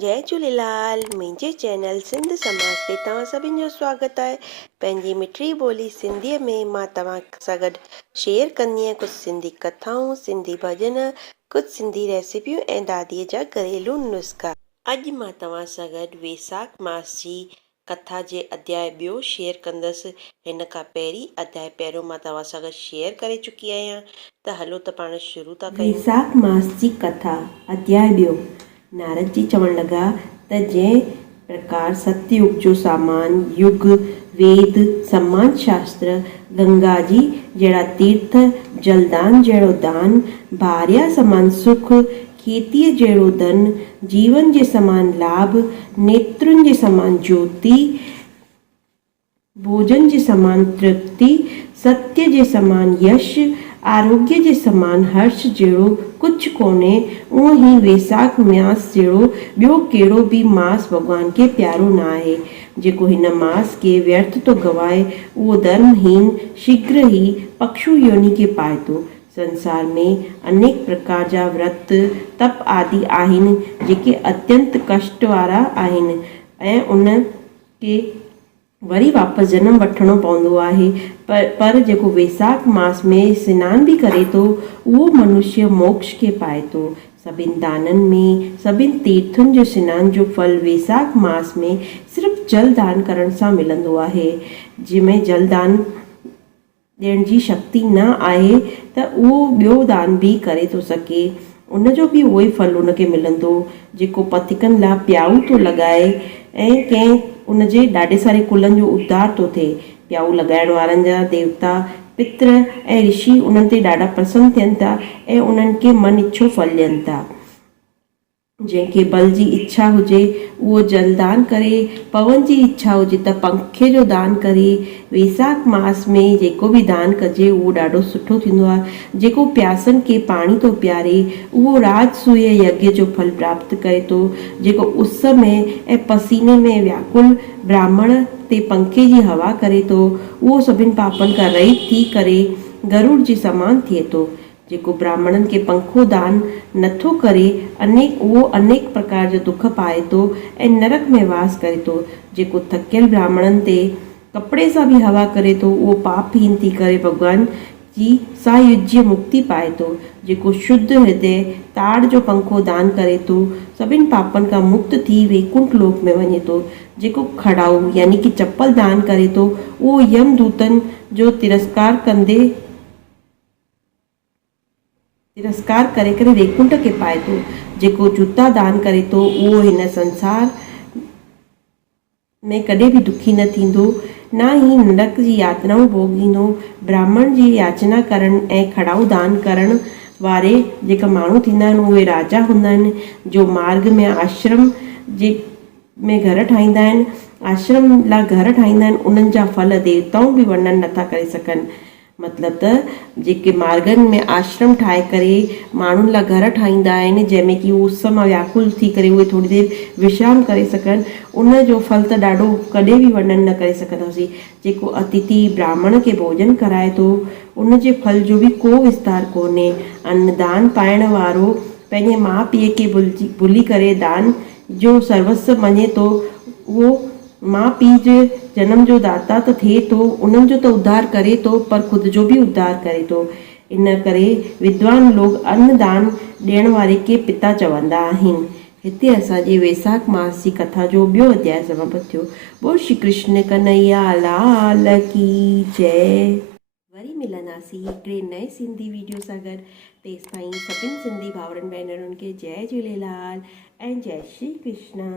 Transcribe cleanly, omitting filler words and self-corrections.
जय झूलेलाल। मुंहिंजे चैनल सिंध समाज ते तव्हां सभिनि जो स्वागत आहे। पंहिंजी मिठड़ी ॿोली सिंधीअ में मां तव्हां सां गॾु शेयर कंदी आहियां कुझु सिंधी कथाऊं, सिंधी भॼन, कुझु सिंधी रेसिपियूं ऐं दादीअ जा घरेलू नुस्ख़ा। अॼु मां तव्हां सां गॾु वेसाख मास जी कथा जे अध्याय ॿियो शेयर कंदसि। हिन खां पहिरीं अध्याय पहिरियों मां तव्हां सां गॾु शेयर करे चुकी आहियां, त हलो त पाण शुरू था कयूं। वेसाख मास जी कथा अध्याय ॿियो। नारद जी चवण लगा त जंहिं प्रकार सतयुग जो सामान, युग, वेद, सम्मान शास्त्र, गंगा जी जहिड़ा तीर्थ, जलदान जहिड़ो दान, भार्या समान सुख, खेतीअ जहिड़ो धन, जीवन जे समान लाभ, नेत्रुनि जे समान ज्योति, भोजन जे समान तृप्ति, सत्य जे समान यश, आरोग्य जे समान हर्ष जहिड़ो कुझु कोन्हे। उहो ही वेसाख मास जहिड़ो ॿियो कहिड़ो बि मास भॻवान खे प्यारो न आहे। जेको हिन मास खे व्यर्थ थो गवाए, उहो धर्महीन शीघ्र ई पक्षु योनि खे पाए थो। संसार में अनेक प्रकार जा व्रत, तप आदि आहिनि जेके अत्यंत कष्ट वारा आहिनि ऐं उन खे वरी वापसि जनम वठणो पवंदो आहे। पर जेको वेसाख मास में सनानु बि करे थो, उहो मनुष्य मोक्ष खे पाए थो। सभिनि दाननि में, सभिनि तीर्थुनि जो सनान जो फल वेसाख मास में सिर्फ़ु जल दान करण सां मिलंदो आहे। जंहिंमें जल दान ॾियण जी शक्ति न आहे त उहो ॿियो दान बि करे थो सघे, उनजो बि उहो ई फल उनखे मिलंदो। जेको पथिकनि लाइ प्याऊ थो लॻाए ऐं कंहिं उनजे ॾाढे सारे कुलनि जो उद्धार थो थिए। प्याऊ लॻाइण वारनि जा देवता, पित्र ऐं ऋषि उन्हनि ते ॾाढा प्रसन्न थियनि था ऐं उन्हनि खे मन इच्छो फल ॾियनि था। जंहिंखे बल जी इच्छा हुजे उहो जलदान करे, पवन जी इच्छा हुजे त पंखे जो दान करे। वेसाख मास में जेको बि दान कजे उहो ॾाढो सुठो थींदो आहे। जेको प्यासनि खे पाणी थो पियारे, उहो राजसूय यज्ञ जो फल प्राप्त करे थो। जेको उस में ऐं पसीने में व्याकुल ब्राह्मण ते पंखे जी हवा करे थो, उहो सभिनि पापनि खां रहित थी करे गरुड़ जे समान थिए थो। जेको ब्राह्मणनि खे पंखो दान नथो करे, उहो अनेक प्रकार जो दुख पाए थो ऐं नरक में वास करे थो। जेको थकियल ब्राह्मणनि ते कपिड़े सां बि हवा करे थो, उहो पापहीन थी करे भॻवान जी सायुज्य मुक्ति पाए थो। जेको शुद्ध हृदय ताड़ जो पंखो दान करे थो, सभिनि पापनि खां मुक्त थी वैकुंठ लोक में वञे थो। जेको खड़ाऊ यानी कि चप्पल दान करे थो, उहो यमदूतनि जो तिरस्कार करे वैकुंठ खे पाए थो। जेको जूता दान करे थो, उहो हिन संसार में कॾहिं बि दुखी न थींदो, न ही नरक जी यातनाऊं भोगींदो। ब्राह्मण जी याचना करण ऐं खड़ाऊ दान करण वारे जेका माण्हू थींदा आहिनि, उहे राजा हूंदा आहिनि। जो मार्ग में आश्रम में घर ठाहींदा आहिनि, आश्रम लाइ घर ठाहींदा आहिनि, उन्हनि जा फल देवताऊं बि वर्णन नथा करे सघनि। मतिलबु त जेके मार्गनि में आश्रम ठाहे करे माण्हुनि लाइ घर ठाहींदा आहिनि, जंहिंमें कि उस मां व्याकुल थी करे उहे थोरी देरि विश्राम करे सघनि, उन जो फल त ॾाढो कॾहिं बि वर्णन न करे सघंदासीं। जेको अतिथि ब्राह्मण खे भोजन कराए थो, उन जे फल जो बि को विस्तार कोन्हे। अन्नदान पाइण वारो पंहिंजे माउ पीउ खे भुली करे दान जो सर्वस्व मञे थो। उहो माउ पीउ जे जनम जो दाता त थिए थो, उन्हनि जो त उद्धार करे थो, पर ख़ुदि जो बि उद्धार करे थो। इन करे विद्वान लोग अन्नदान ॾियण वारे खे पिता चवंदा आहिनि। हिते असांजे वेसाख मास जी कथा जो ॿियो अध्याय समाप्त थियो। बोल श्री कृष्ण कन्हैया लाल की जय। वरी मिलंदासीं हिकिड़े नए सिंधी वीडियो सां गॾु। तेसिताईं सभिनि सिंधी भाउरनि भेनरुनि खे जय झूलेलाल ऐं जय श्री कृष्ण।